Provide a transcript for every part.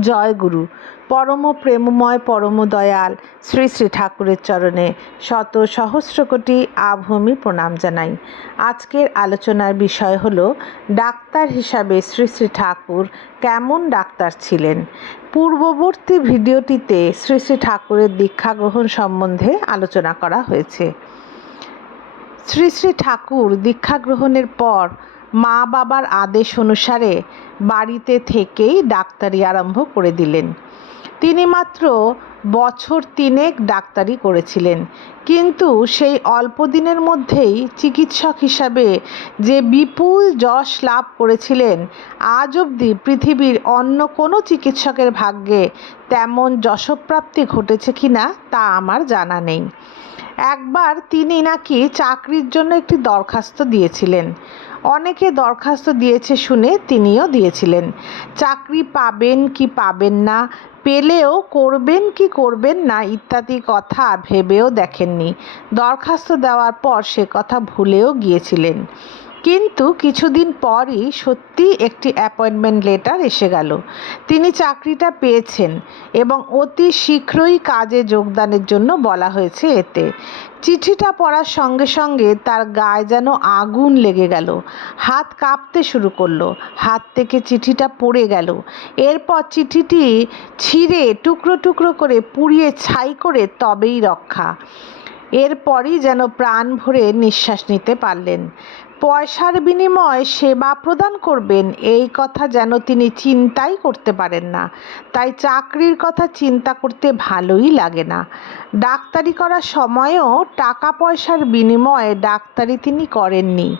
জয় গুরু। পরম প্রেমময়, পরম দয়াল শ্রী শ্রী ঠাকুরের চরণে শত সহস্র কোটি আভূমি প্রণাম জানাই। আজকের আলোচনার বিষয় হল, ডাক্তার হিসাবে শ্রী শ্রী ঠাকুর কেমন ডাক্তার ছিলেন? পূর্ববর্তী ভিডিওটিতে শ্রী শ্রী ঠাকুরের দীক্ষা গ্রহণ সম্বন্ধে আলোচনা করা হয়েছে। শ্রী শ্রী ঠাকুর দীক্ষা গ্রহণের পর মা বাবার আদেশ অনুসারে বাড়িতে থেকেই ডাক্তারি আরম্ভ করে দিলেন। তিনি মাত্র বছর তিনেক ডাক্তারি করেছিলেন। কিন্তু সেই অল্প দিনের মধ্যেই চিকিৎসক হিসাবে যে বিপুল যশ লাভ করেছিলেন, আজ অবধি পৃথিবীর অন্য কোনো চিকিৎসকের ভাগ্যে তেমন যশপ্রাপ্তি ঘটেছে কি না তা আমার জানা নেই। একবার তিনি নাকি চাকরির জন্য একটি দরখাস্ত দিয়েছিলেন। অনেকে দরখাস্ত দিয়েছে শুনে তিনিও দিয়েছিলেন। চাকরি পাবেন কি পাবেন না, পেলেও করবেন কি করবেন না ইত্যাদি কথা ভেবেও দেখেননি। দরখাস্ত দেওয়ার পর সে কথা ভুলেও গিয়েছিলেন। কিন্তু কিছুদিন পরই সত্যি একটি অ্যাপয়েন্টমেন্ট লেটার এসে গেল। তিনি চাকরিটা পেয়েছেন এবং অতি শীঘ্রই কাজে যোগদানের জন্য বলা হয়েছে এতে। চিঠিটা পড়ার সঙ্গে সঙ্গে তার গায়ে যেন আগুন লেগে গেল। হাত কাঁপতে শুরু করল। হাত থেকে চিঠিটা পড়ে গেল। এরপর চিঠিটি ছিঁড়ে টুকরো টুকরো করে পুড়িয়ে ছাই করে তবেই রক্ষা। এরপরই যেন প্রাণ ভরে নিঃশ্বাস নিতে পারলেন। পয়সার বিনিময়ে সেবা প্রদান করবেন। এই কথা যেন তিনি চিন্তাই করতে পারেন না। তাই চাকরির কথা চিন্তা করতে ভালোই লাগে না। ডাক্তারি করার সময়ও টাকা পয়সার বিনিময়ে ডাক্তারি তিনি করেননি।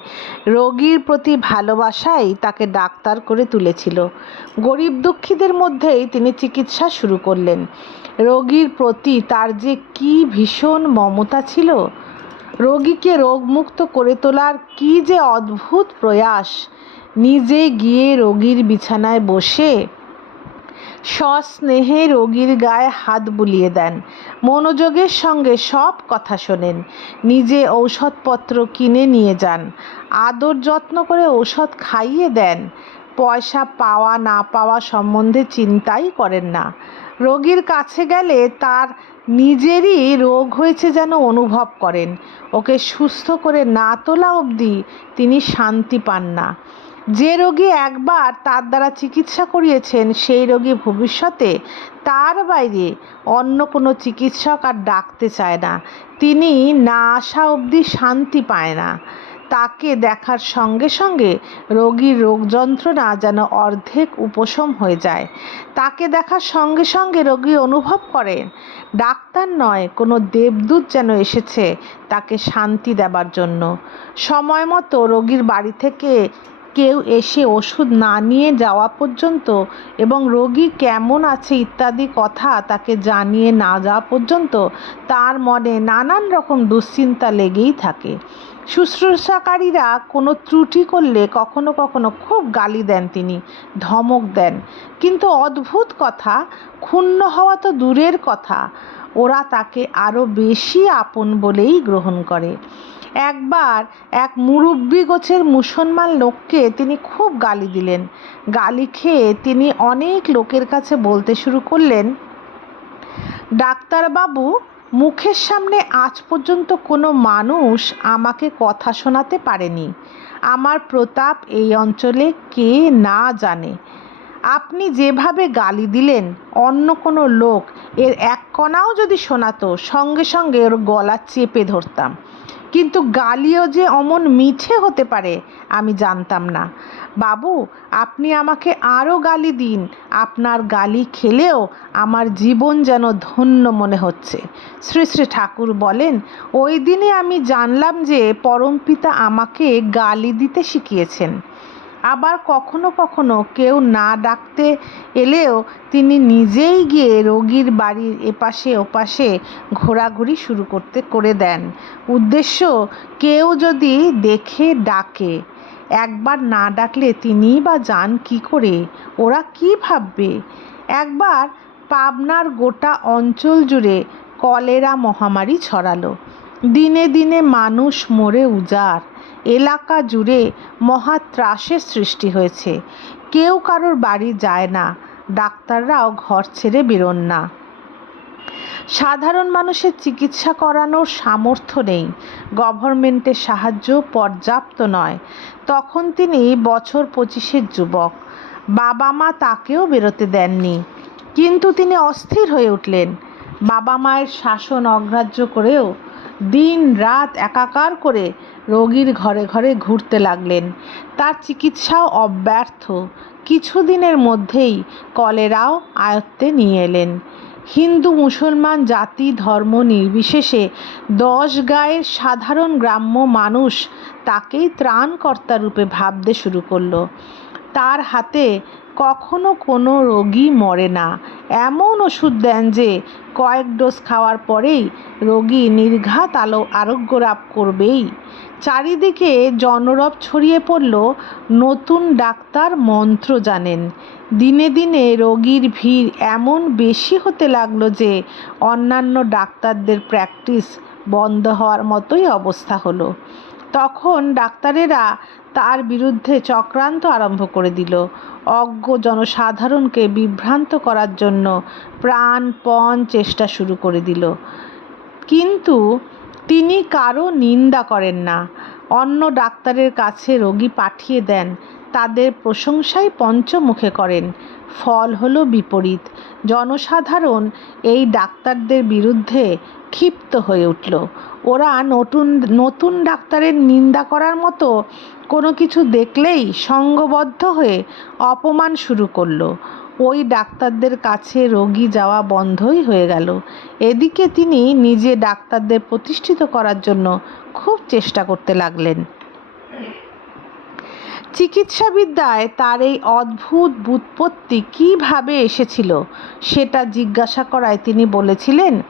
রোগীর প্রতি ভালোবাসাই তাকে ডাক্তার করে তুলেছিল। গরিব দুঃখীদের মধ্যেই তিনি চিকিৎসা শুরু করলেন। রোগীর প্রতি তার যে কি ভীষণ মমতা ছিল! রোগীকে রোগমুক্ত করে তোলার কী যে অদ্ভুত প্রয়াস। নিজে গিয়ে রোগীর বিছানায় বসে সস্নেহে রোগীর গায়ে হাত বুলিয়ে দেন। মনোযোগের সঙ্গে সব কথা শোনেন। নিজে ঔষধপত্র কিনে নিয়ে যান। আদর যত্ন করে ঔষধ খাইয়ে দেন। পয়সা পাওয়া না পাওয়া সম্বন্ধে চিন্তাই করেন না। রোগীর কাছে গেলে তার নিজেরই রোগ হয়েছে যেন অনুভব করেন। ওকে সুস্থ করে না তোলা অবধি তিনি শান্তি পান না। যে রোগী একবার তার দ্বারা চিকিৎসা করিয়েছেন, সেই রোগী ভবিষ্যতে তার বাইরে অন্য কোনো চিকিৎসক আর ডাকতে চায় না। তিনি না আসা অবধি শান্তি পায় না। তাকে দেখার সঙ্গে সঙ্গে রোগীর রোগ যন্ত্রণা যেন অর্ধেক উপশম হয়ে যায়। তাকে দেখার সঙ্গে সঙ্গে রোগী অনুভব করেন ডাক্তার নয়, কোনো দেবদূত যেন এসেছে তাকে শান্তি দেবার জন্য। সময় মতো রোগীর বাড়ি থেকে কেউ এসে ওষুধ না নিয়ে যাওয়া পর্যন্ত এবং রোগী কেমন আছে ইত্যাদি কথা তাকে জানিয়ে না যাওয়া পর্যন্ত তার মনে নানান রকম দুশ্চিন্তা লেগেই থাকে। শুশ্রূষাকারীরা কোনো ত্রুটি করলে কখনো কখনো খুব গালি দেন তিনি, ধমক দেন। কিন্তু অদ্ভুত কথা, ক্ষুণ্ণ হওয়া তো দূরের কথা, ওরা তাকে আরও বেশি আপন বলেই গ্রহণ করে। একবার এক মুরব্বী গোছের মুসলমান লোককে তিনি খুব গালি দিলেন। গালি খেয়ে তিনি অনেক লোকের কাছে বলতে শুরু করলেন, ডাক্তারবাবু মুখের সামনে আজ পর্যন্ত কোনো মানুষ আমাকে কথা শোনাতে পারেনি। আমার প্রতাপ এই অঞ্চলে কে না জানে। আপনি যেভাবে গালি দিলেন, অন্য কোনো লোক এর এক কণাও যদি শোনাতো, সঙ্গে সঙ্গে ওর গলা চেপে ধরতাম। কিন্তু গালিও যে অমন মিঠে হতে পারে, আমি জানতাম না। বাবু, আপনি আমাকে আরও গালি দিন। আপনার গালি খেলেও আমার জীবন যেন ধন্য মনে হচ্ছে। শ্রী শ্রী ঠাকুর বলেন, ওই দিনে আমি জানলাম যে পরমপিতা আমাকে গালি দিতে শিখিয়েছেন। আবার কখনো কখনো কেউ না ডাকতে এলেও তিনি নিজেই গিয়ে রোগীর বাড়ির এপাশে ওপাশে ঘোরাঘুরি শুরু করতে করে দেন। উদ্দেশ্য, কেউ যদি দেখে ডাকে, একবার না ডাকলে তিনিই বা যান কী করে, ওরা কী ভাববে? একবার পাবনার গোটা অঞ্চল জুড়ে কলেরা মহামারী ছড়ালো। দিনে দিনে মানুষ মরে উজাড়। এলাকা জুড়ে মহা ত্রাসের সৃষ্টি হয়েছে। কেউ কারোর বাড়ি যায় না, ডাক্তাররাও ঘর ছেড়ে বেরোন না। সাধারণ মানুষের চিকিৎসা করানোর সামর্থ্য নেই, গভর্নমেন্টের সাহায্য পর্যাপ্ত নয়। তখন তিনি বছর পঁচিশের যুবক বাবা মা তাকেও বেরোতে দেননি। কিন্তু তিনি অস্থির হয়ে উঠলেন। বাবা মায়ের শাসন অগ্রাহ্য করেও দিন রাত একাকার করে রোগীর ঘরে ঘরে ঘুরতে লাগলেন। তার চিকিৎসাও অব্যর্থ। কিছুদিনের মধ্যেই কলেরাও আয়ত্তে নিয়ে এলেন। হিন্দু মুসলমান জাতি ধর্ম নির্বিশেষে দশ গায়ের সাধারণ গ্রাম্য মানুষ তাকেই ত্রাণকর্তা রূপে ভাবতে শুরু করল। তার হাতে কখনো কোনো রোগী মরে না। এমন ওষুধ দেন যে কয়েক ডোজ খাওয়ার পরেই রোগী নির্ঘাত আলো আরোগ্য লাভ করবেই। চারিদিকে জনরব ছড়িয়ে পড়ল নতুন ডাক্তার মন্ত্র জানেন। দিনে দিনে রোগীর ভিড় এমন বেশি হতে লাগল যে অন্যান্য ডাক্তারদের প্র্যাকটিস বন্ধ হওয়ার মতোই অবস্থা হলো। তখন ডাক্তারেরা তার বিরুদ্ধে চক্রান্ত আরম্ভ করে দিল। অজ্ঞ জনসাধারণকে বিভ্রান্ত করার জন্য প্রাণপণ চেষ্টা শুরু করে দিল। কিন্তু তিনি কারও নিন্দা করেন না। অন্য ডাক্তারের কাছে রোগী পাঠিয়ে দেন। তাদের প্রশংসাই পঞ্চমুখে করেন। ফল হলো বিপরীত। জনসাধারণ এই ডাক্তারদের বিরুদ্ধে ক্ষিপ্ত হয়ে উঠল। ওরা নতুন নতুন ডাক্তারের নিন্দা করার মতো কোনো কিছু দেখলেই সঙ্গবদ্ধ হয়ে অপমান শুরু করল। ওই ডাক্তারদের কাছে রোগী যাওয়া বন্ধই হয়ে গেল। এদিকে তিনি নিজে ডাক্তারদের প্রতিষ্ঠিত করার জন্য খুব চেষ্টা করতে লাগলেন। চিকিৎসাবিদ্যায় তার এই অদ্ভুত বুৎপত্তি কীভাবে এসেছিল, সেটা জিজ্ঞাসা করায় তিনি বলেছিলেন,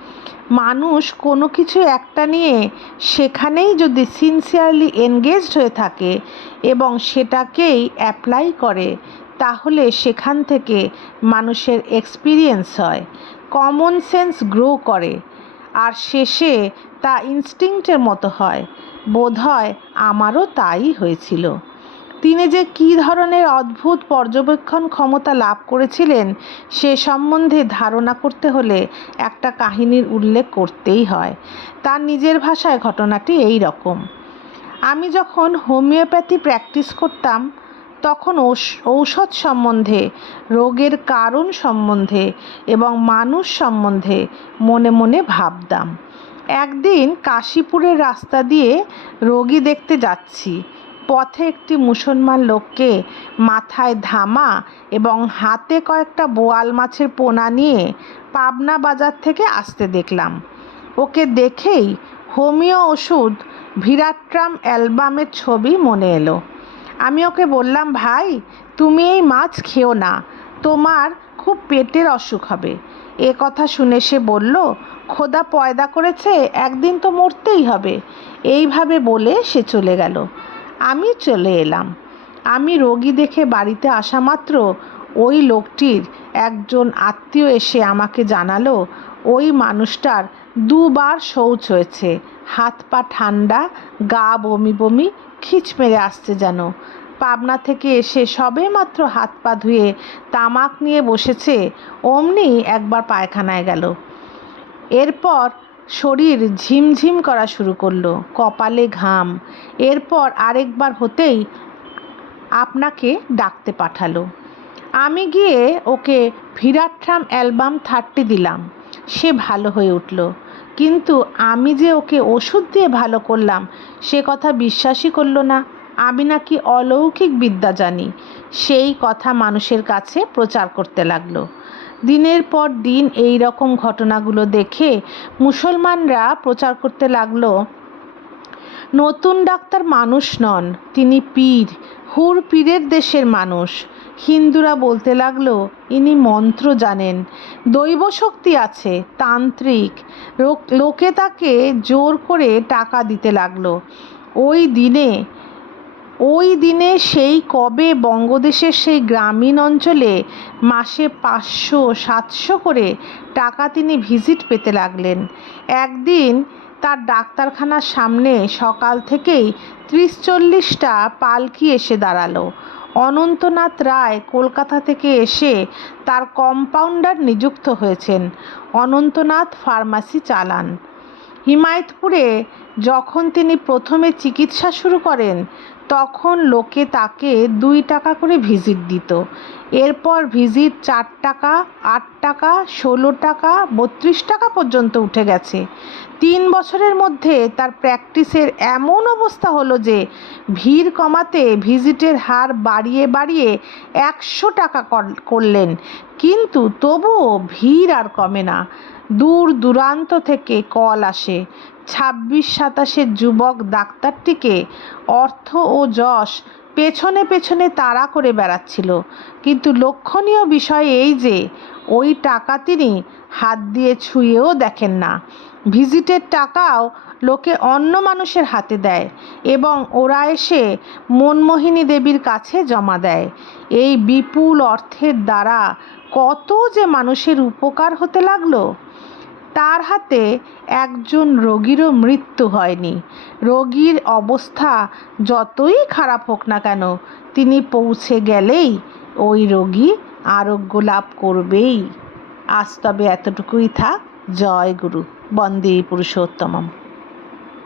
মানুষ কোনো কিছু একটা নিয়ে সেখানেই যদি সিনসিয়ারলি এনগেজড হয়ে থাকে এবং সেটাকেই অ্যাপ্লাই করে তাহলে সেখান থেকে মানুষের এক্সপিরিয়েন্স হয় কমন সেন্স গ্রো করে, আর শেষে তা ইনস্টিংক্টের মতো হয়, বোধ হয় আমারও তাই হয়েছিল। তিনি যে কী ধরনের অদ্ভুত পর্যবেক্ষণ ক্ষমতা লাভ করেছিলেন, সে সম্বন্ধে ধারণা করতে হলে একটা কাহিনীর উল্লেখ করতেই হয়। তার নিজের ভাষায় ঘটনাটি এই রকম। আমি যখন হোমিওপ্যাথি প্র্যাকটিস করতাম তখন ঔষধ সম্বন্ধে, রোগের কারণ সম্বন্ধে এবং মানুষ সম্বন্ধে মনে মনে ভাবতাম। একদিন কাশীপুরের রাস্তা দিয়ে রোগী দেখতে যাচ্ছি। পথে একটি মুসলমান লোককে মাথায় ধামা এবং হাতে কয়েকটা বোয়াল মাছের পোনা নিয়ে পাবনা বাজার থেকে আসতে দেখলাম। ওকে দেখেই হোমিও ওষুধ, ভিরাট্রাম অ্যালবামের ছবি মনে এলো। আমি ওকে বললাম, ভাই, তুমি এই মাছ খেও না। তোমার খুব পেটের অসুখ হবে। এ কথা শুনে সে বলল, খোদা পয়দা করেছে, একদিন তো মরতেই হবে। এইভাবে বলে সে চলে গেল। আমি চলে এলাম। আমি রোগী দেখে বাড়িতে আসা মাত্র ওই লোকটির একজন আত্মীয় এসে আমাকে জানালো, ওই মানুষটার দুবার শৌচ হয়েছে। হাত পা ঠান্ডা, গা বমি বমি খিচ মেরে আসছে যেন। পাবনা থেকে এসে সবে মাত্র হাত পা ধুয়ে তামাক নিয়ে বসেছে, অমনি একবার পায়খানায় গেল। এরপর শরীর ঝিমঝিম করা শুরু করল, কপালে ঘাম। এরপর আরেকবার হতেই আপনাকে ডাকতে পাঠালো। আমি গিয়ে ওকে ভিরাট্রাম অ্যালবাম থার্টি দিলাম। সে ভালো হয়ে উঠল। কিন্তু আমি যে ওকে ওষুধ দিয়ে ভালো করলাম, সে কথা বিশ্বাসই করল না। আমি নাকি অলৌকিক বিদ্যা জানি। সেই কথা মানুষের কাছে প্রচার করতে লাগল। দিনের পর দিন এই রকম ঘটনাগুলো দেখে মুসলমানরা প্রচার করতে লাগল, নতুন ডাক্তার মানুষ নন, তিনি পীর, হুর পীরের দেশের মানুষ। হিন্দুরা বলতে লাগল, ইনি মন্ত্র জানেন। দৈব শক্তি আছে, তান্ত্রিক। লোকে তাকে জোর করে টাকা দিতে লাগল। ওই দিনে ওই দিনে সেই কবে বঙ্গদেশের সেই গ্রামীণ অঞ্চলে মাসে পাঁচশো, সাতশো করে টাকা তিনি ভিজিট পেতে লাগলেন। একদিন তার ডাক্তারখানার সামনে সকাল থেকেই ত্রিশ চল্লিশটা পালকি এসে দাঁড়াল। অনন্তনাথ রায় কলকাতা থেকে এসে তার কম্পাউন্ডার নিযুক্ত হয়েছেন। অনন্তনাথ ফার্মাসি চালান। হিমায়তপুরে যখন তিনি প্রথমে চিকিৎসা শুরু করেন, তখন লোকে তাকে দুই টাকা করে ভিজিট দিত। এরপর ভিজিট চার টাকা, আট টাকা, ষোলো টাকা, বত্রিশ টাকা পর্যন্ত উঠে গেছে। তিন বছরের মধ্যে তার প্র্যাকটিসের এমন অবস্থা হলো যে ভিড় কমাতে ভিজিটের হার বাড়িয়ে বাড়িয়ে একশো টাকা কর- করলেন। কিন্তু তবুও ভিড় আর কমে না। দূর দূরান্ত থেকে কল আসে। ছাব্বিশ সাতাশের যুবক ডাক্তারটিকে অর্থ ও যশ পেছনে পেছনে তাড়া করে বেড়াচ্ছিল। কিন্তু লক্ষণীয় বিষয় এই যে, ওই টাকা তিনি হাত দিয়ে ছুঁয়েও দেখেন না। ভিজিটের টাকাও লোকে অন্য মানুষের হাতে দেয় এবং ওরা এসে মনমোহিনী দেবীর কাছে জমা দেয়। এই বিপুল অর্থের দ্বারা কত যে মানুষের উপকার হতে লাগল। তার হাতে একজন রোগীরও মৃত্যু হয়নি। রোগীর অবস্থা যতই খারাপ হোক না কেন, তিনি পৌঁছে গেলেই ওই রোগী আরোগ্য লাভ করবেই। আজ তবে এতটুকুই থাক। জয় গুরু। বন্দে পুরুষোত্তমম।